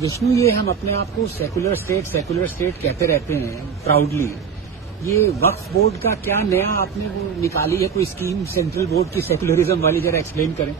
विष्णु, ये हम अपने आप को सेकुलर स्टेट कहते रहते हैं प्राउडली। ये वक्फ बोर्ड का क्या नया आपने वो निकाली है कोई स्कीम सेंट्रल बोर्ड की सेकुलरिज्म वाली, जरा एक्सप्लेन करें।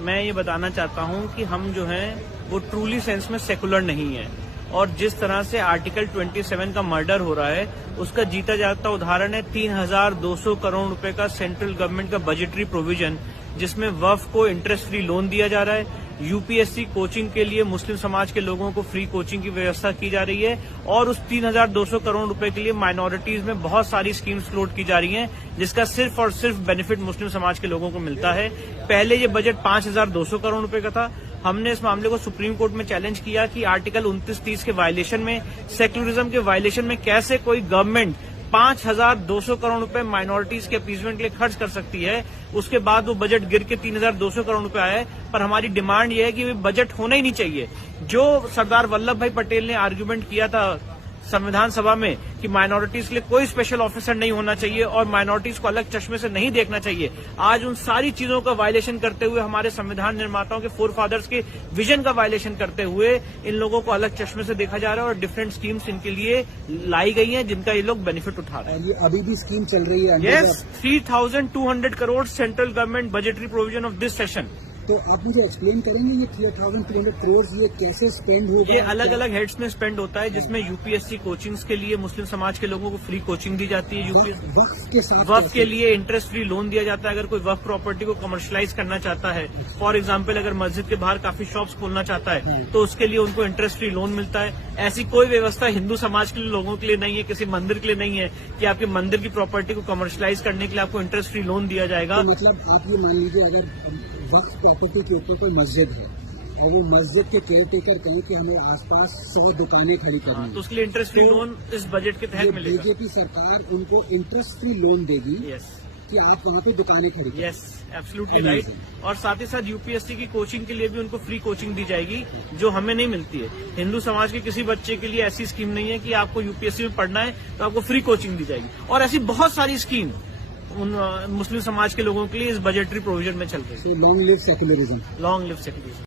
मैं ये बताना चाहता हूं कि हम जो है वो ट्रूली सेंस में सेकुलर नहीं है, और जिस तरह से आर्टिकल 27 का मर्डर हो रहा है उसका जीता जागता उदाहरण है 3200 करोड़ रुपए का सेंट्रल गवर्नमेंट का बजटरी प्रोविजन, जिसमें वक्फ को इंटरेस्ट फ्री लोन दिया जा रहा है। यूपीएससी कोचिंग के लिए मुस्लिम समाज के लोगों को फ्री कोचिंग की व्यवस्था की जा रही है, और उस 3200 करोड़ रुपए के लिए माइनॉरिटीज में बहुत सारी स्कीम्स फ्लोट की जा रही हैं, जिसका सिर्फ और सिर्फ बेनिफिट मुस्लिम समाज के लोगों को मिलता है। पहले ये बजट 5200 करोड़ रुपए का था। हमने इस मामले को सुप्रीम कोर्ट में चैलेंज किया कि आर्टिकल 29-30 के वायलेशन में, सेक्युलरिज्म के वायलेशन में कैसे कोई गवर्नमेंट 5200 करोड़ रुपए माइनॉरिटीज के अपीजमेंट के लिए खर्च कर सकती है। उसके बाद वो बजट गिर के 3200 करोड़ रुपए आया है। पर हमारी डिमांड ये है कि बजट होना ही नहीं चाहिए। जो सरदार वल्लभ भाई पटेल ने आर्ग्यूमेंट किया था संविधान सभा में कि माइनॉरिटीज के लिए कोई स्पेशल ऑफिसर नहीं होना चाहिए और माइनॉरिटीज को अलग चश्मे से नहीं देखना चाहिए, आज उन सारी चीजों का वायलेशन करते हुए, हमारे संविधान निर्माताओं के फोरफादर्स के विजन का वायलेशन करते हुए इन लोगों को अलग चश्मे से देखा जा रहा है और डिफरेंट स्कीम्स इनके लिए लाई गई हैं, जिनका ये लोग बेनिफिट उठा रहे हैं। ये अभी भी स्कीम चल रही है? Yes, 3200 crore central government budgetary provision of this session. तो आप मुझे एक्सप्लेन करेंगे ये 3200 करोड़ ये कैसे स्पेंड होगा? ये अलग अलग हेड्स में स्पेंड होता है, जिसमें यूपीएससी कोचिंग्स के लिए मुस्लिम समाज के लोगों को फ्री कोचिंग दी जाती है। वक्फ के लिए इंटरेस्ट फ्री लोन दिया जाता है अगर कोई वक्फ प्रॉपर्टी को कमर्शलाइज करना चाहता है। फॉर एग्जाम्पल, अगर मस्जिद के बाहर काफी शॉप्स खोलना चाहता है तो उसके लिए उनको इंटरेस्ट फ्री लोन मिलता है। ऐसी कोई व्यवस्था हिंदू समाज के लिए लोगों के लिए नहीं है, किसी मंदिर के लिए नहीं है कि आपके मंदिर की प्रॉपर्टी को कमर्शलाइज करने के लिए आपको इंटरेस्ट फ्री लोन दिया जाएगा। तो मतलब आप ये मान लीजिए, अगर वक्फ प्रॉपर्टी के ऊपर कोई मस्जिद है और वो मस्जिद के केयरटेकर कहें कि हमें आसपास 100 दुकानें खड़ी करनी है, तो उसके लिए इंटरेस्ट फ्री लोन इस बजट के तहत मिलेगा। बीजेपी सरकार उनको इंटरेस्ट फ्री लोन देगी कि आप वहाँ पे दुकानें खड़ी करें। Yes, absolutely right. और साथ ही साथ यूपीएससी की कोचिंग के लिए भी उनको फ्री कोचिंग दी जाएगी, जो हमें नहीं मिलती है। हिंदू समाज के किसी बच्चे के लिए ऐसी स्कीम नहीं है कि आपको यूपीएससी में पढ़ना है तो आपको फ्री कोचिंग दी जाएगी, और ऐसी बहुत सारी स्कीम उन मुस्लिम समाज के लोगों के लिए इस बजटरी प्रोविजन में चल रही है। Long live secularism. Long live secularism.